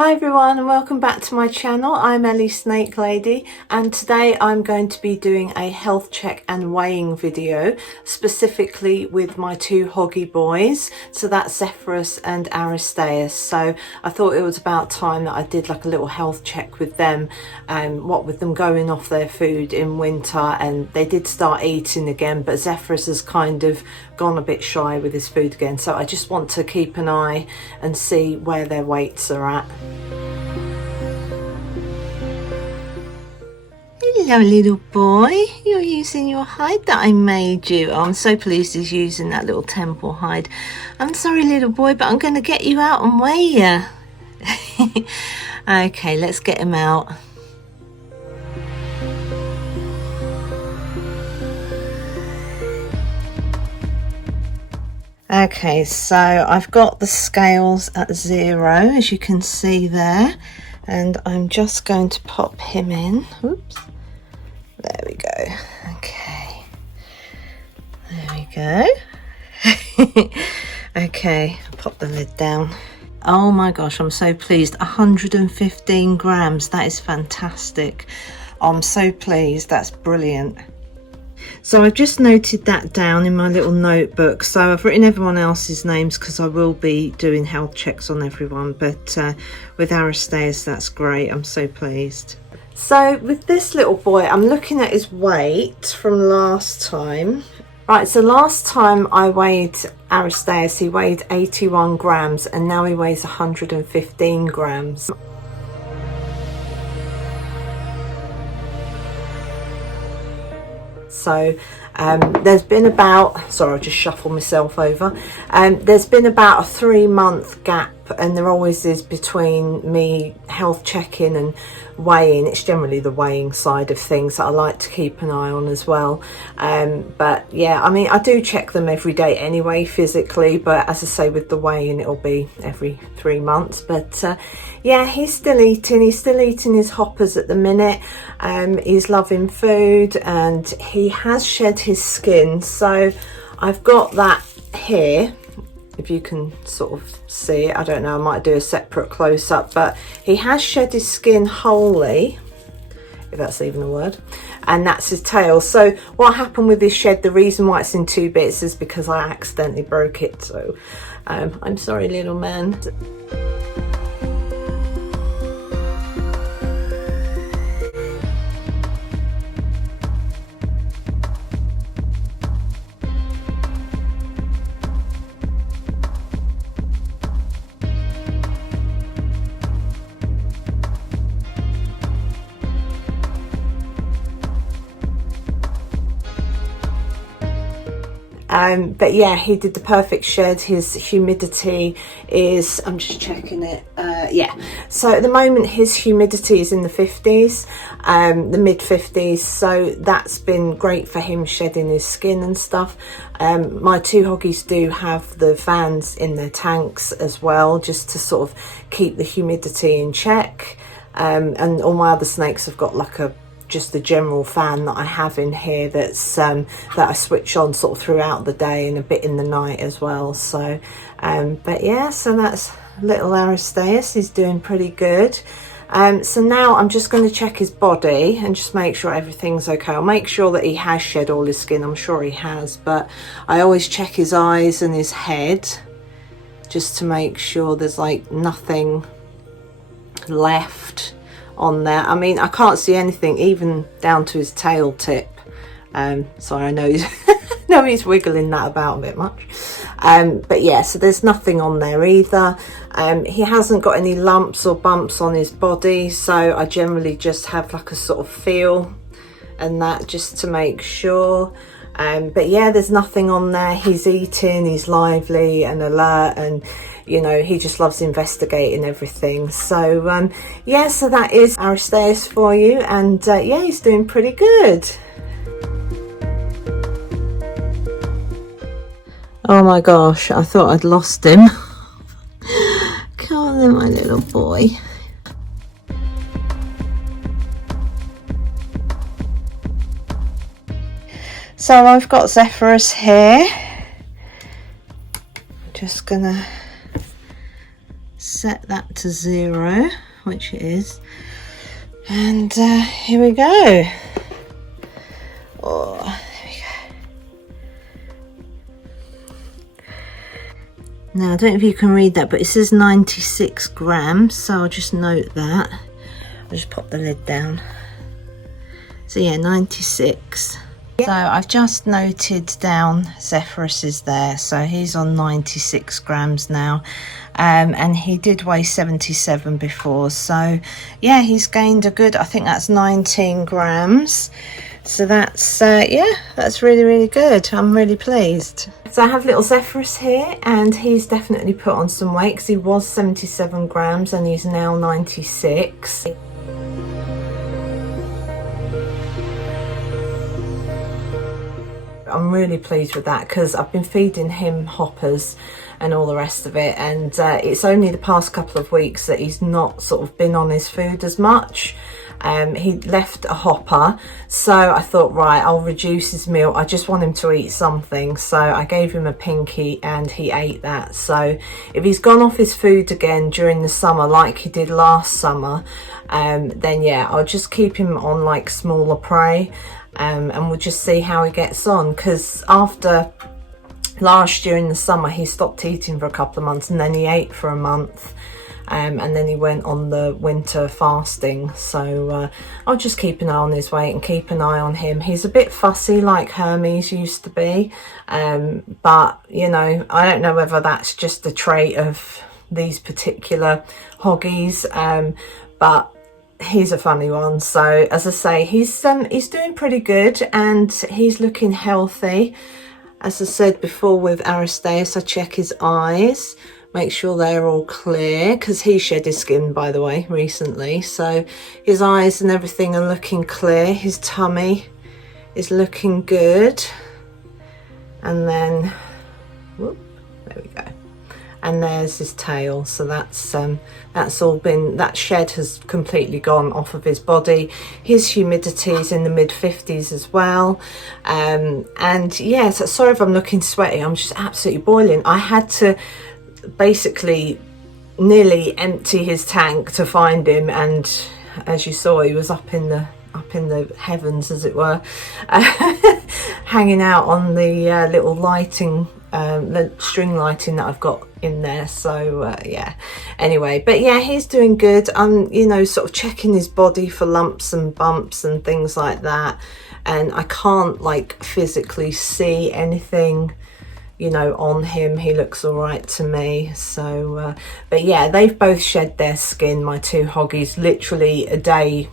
Hi everyone and welcome back to my channel. I'm Ellie Snake Lady and today I'm going to be doing a health check and weighing video specifically with my two hoggy boys. So that's Zephyrus and Aristaeus. So I thought it was about time that I did like a little health check with them, what with them going off their food in winter, and they did start eating again, but Zephyrus has kind of gone a bit shy with his food again. So I just want to keep an eye and see where their weights are at. Hello little boy, you're using your hide that I made you. Oh, I'm so pleased he's using that little temple hide. I'm sorry little boy, but I'm going to get you out and weigh you. Okay, let's get him out. Okay, so I've got the scales at 0, as you can see there, and I'm just going to pop him in. Oops. There we go. Okay. There we go. Okay, pop the lid down. Oh my gosh, I'm so pleased. 115 grams. That is fantastic. I'm so pleased. That's brilliant. So I've just noted that down in my little notebook. So I've written everyone else's names because I will be doing health checks on everyone. But with Aristaeus, that's great. I'm so pleased. So with this little boy, I'm looking at his weight from last time. Right, so last time I weighed Aristaeus, he weighed 81 grams and now he weighs 115 grams. So there's been about, sorry, I'll just shuffle myself over. There's been about a 3-month gap, and there always is between me health checking and weighing. It's generally the weighing side of things that I like to keep an eye on as well. But yeah, I mean, I do check them every day anyway physically, but as I say, with the weighing it'll be every 3 months. But yeah, he's still eating his hoppers at the minute. He's loving food and he has shed his skin. So I've got that here, if you can sort of see it. I don't know, I might do a separate close-up, but he has shed his skin wholly, if that's even a word, and that's his tail. So what happened with this shed, the reason why it's in 2 bits is because I accidentally broke it. So I'm sorry little man. But yeah, he did the perfect shed. His humidity is, I'm just checking it, yeah, so at the moment his humidity is in the 50s, the mid 50s, so that's been great for him shedding his skin and stuff. My 2 hoggies do have the fans in their tanks as well, just to sort of keep the humidity in check, and all my other snakes have got like just the general fan that I have in here that's that I switch on sort of throughout the day and a bit in the night as well. So but yeah, so that's little Aristaeus. He's doing pretty good. So now I'm just going to check his body and just make sure everything's okay. I'll make sure that he has shed all his skin. I'm sure he has, but I always check his eyes and his head just to make sure there's like nothing left on there. I mean, I can't see anything even down to his tail tip. Sorry, I know he's, no, he's wiggling that about a bit much. But yeah, so there's nothing on there either. He hasn't got any lumps or bumps on his body, so I generally just have like a sort of feel and that just to make sure. But yeah, there's nothing on there. He's eating, he's lively and alert, and you know, he just loves investigating everything. So yeah, so that is Aristaeus for you, and yeah, he's doing pretty good. Oh my gosh, I thought I'd lost him. Come on then, my little boy. So I've got Zephyrus here. Just gonna set that to 0, which it is, and here we go. Oh, there we go. Now I don't know if you can read that, but it says 96 grams, so I'll just note that. I'll just pop the lid down. So yeah, 96. So I've just noted down Zephyrus is there, so he's on 96 grams now, and he did weigh 77 before, so yeah, he's gained a good, I think that's 19 grams. So that's yeah, that's really good. I'm really pleased. So I have little Zephyrus here, and he's definitely put on some weight because he was 77 grams and he's now 96. I'm really pleased with that because I've been feeding him hoppers and all the rest of it, and it's only the past couple of weeks that he's not sort of been on his food as much. He left a hopper, so I thought, right, I'll reduce his meal. I just want him to eat something, so I gave him a pinky and he ate that. So if he's gone off his food again during the summer like he did last summer, then yeah, I'll just keep him on like smaller prey, and we'll just see how he gets on, because after last year in the summer he stopped eating for a couple of months, and then he ate for a month. And then he went on the winter fasting, so I'll just keep an eye on his weight and keep an eye on him. He's a bit fussy like Hermes used to be, but you know, I don't know whether that's just a trait of these particular hoggies, but he's a funny one. So as I say, he's doing pretty good and he's looking healthy. As I said before with Aristaeus, I check his eyes, make sure they're all clear, because he shed his skin, by the way, recently, so his eyes and everything are looking clear. His tummy is looking good, and then whoop, there we go, and there's his tail. So that's all been, that shed has completely gone off of his body. His humidity is in the mid-50s as well, and yeah, so sorry if I'm looking sweaty, I'm just absolutely boiling. I had to basically nearly empty his tank to find him, and as you saw, he was up in the heavens, as it were, hanging out on the little lighting, the string lighting that I've got in there. So yeah, anyway, but yeah, he's doing good. I'm, you know, sort of checking his body for lumps and bumps and things like that, and I can't like physically see anything, you know, on him. He looks all right to me. So but yeah, they've both shed their skin, my two hoggies, literally a day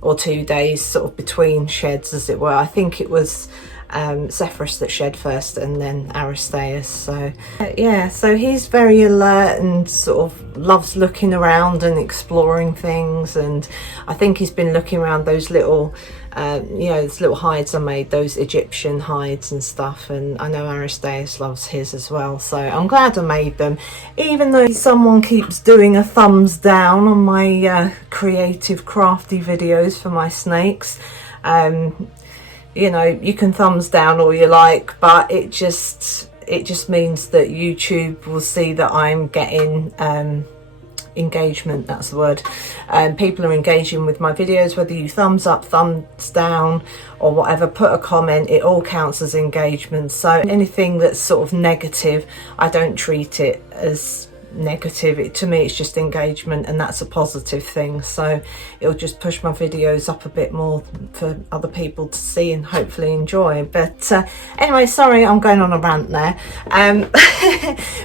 or 2 days sort of between sheds, as it were. I think it was Zephyrus that shed first and then Aristaeus. So yeah, so he's very alert and sort of loves looking around and exploring things, and I think he's been looking around those little you know, those little hides I made, those Egyptian hides and stuff, and I know Aristaeus loves his as well, so I'm glad I made them, even though someone keeps doing a thumbs down on my creative crafty videos for my snakes. You know, you can thumbs down all you like, but it just means that YouTube will see that I'm getting engagement, that's the word. People are engaging with my videos, whether you thumbs up, thumbs down or whatever, put a comment, it all counts as engagement. So anything that's sort of negative, I don't treat it as negative. To me, it's just engagement, and that's a positive thing, so it'll just push my videos up a bit more for other people to see and hopefully enjoy. But anyway, sorry, I'm going on a rant there.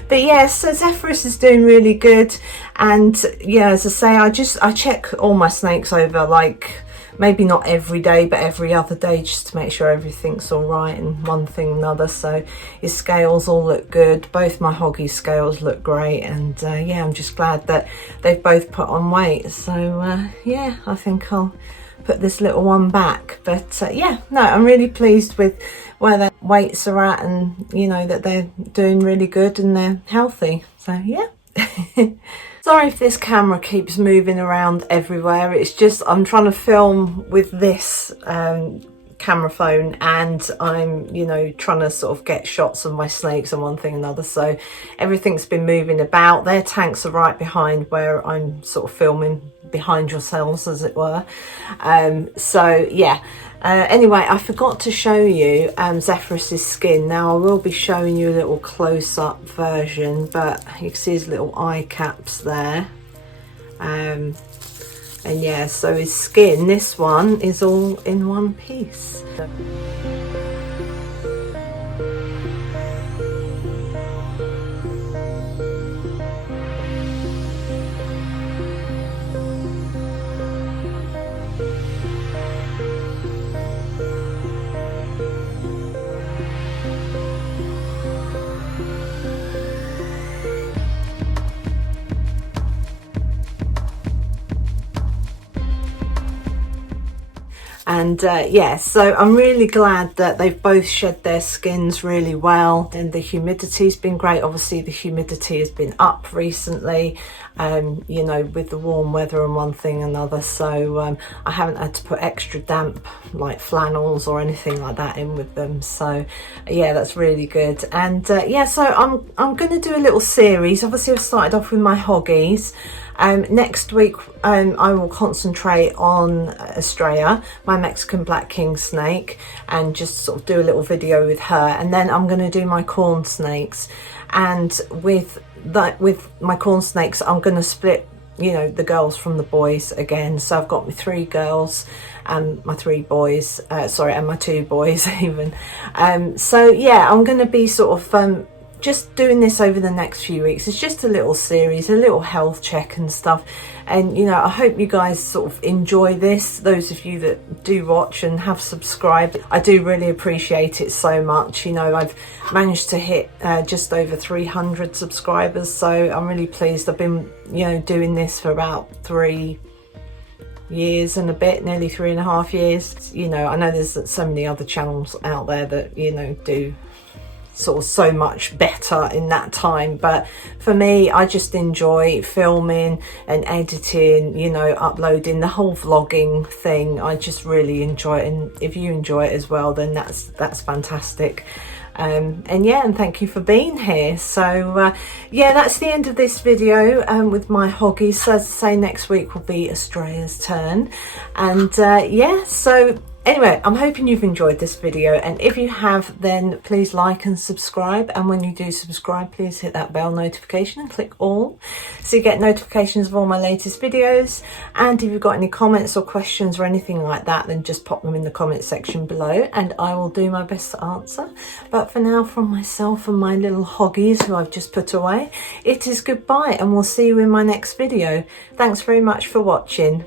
But yeah, so Zephyrus is doing really good, and yeah, as I say, I check all my snakes over, like maybe not every day, but every other day, just to make sure everything's all right and one thing and another. So his scales all look good. Both my hoggy scales look great, and yeah, I'm just glad that they've both put on weight. So yeah, I think I'll put this little one back. But yeah, no, I'm really pleased with where their weights are at, and you know, that they're doing really good and they're healthy. So yeah. Sorry if this camera keeps moving around everywhere. It's just I'm trying to film with this camera phone, and I'm, you know, trying to sort of get shots of my snakes and one thing and another, so everything's been moving about. Their tanks are right behind where I'm sort of filming, behind yourselves as it were. So yeah, anyway, I forgot to show you Zephyrus's skin. Now I will be showing you a little close-up version, but you can see his little eye caps there. And yeah, so his skin, this one is all in one piece. And yeah, so I'm really glad that they've both shed their skins really well, and the humidity's been great. Obviously the humidity has been up recently, you know, with the warm weather and one thing and another, so I haven't had to put extra damp like flannels or anything like that in with them, so yeah, that's really good. And yeah, so I'm going to do a little series. Obviously I've started off with my hoggies. Next week I will concentrate on Estrella, my Mexican black king snake, and just sort of do a little video with her. And then I'm going to do my corn snakes, and with my corn snakes I'm going to split, you know, the girls from the boys again. So I've got my 3 girls and my 3 boys, sorry, and my 2 boys even. So yeah, I'm going to be sort of just doing this over the next few weeks. It's just a little series, a little health check and stuff, and you know, I hope you guys sort of enjoy this. Those of you that do watch and have subscribed, I do really appreciate it so much. You know, I've managed to hit just over 300 subscribers, so I'm really pleased. I've been, you know, doing this for about 3 years and a bit, nearly 3.5 years. You know, I know there's so many other channels out there that, you know, do sort of so much better in that time, but for me, I just enjoy filming and editing, you know, uploading, the whole vlogging thing. I just really enjoy it, and if you enjoy it as well, then that's fantastic. And yeah, and thank you for being here. So yeah, that's the end of this video with my hoggies. So as I say, next week will be Estrella's turn, and yeah, so anyway, I'm hoping you've enjoyed this video, and if you have, then please like and subscribe, and when you do subscribe, please hit that bell notification and click all so you get notifications of all my latest videos. And if you've got any comments or questions or anything like that, then just pop them in the comment section below and I will do my best to answer. But for now, from myself and my little hoggies who I've just put away, it is goodbye, and we'll see you in my next video. Thanks very much for watching.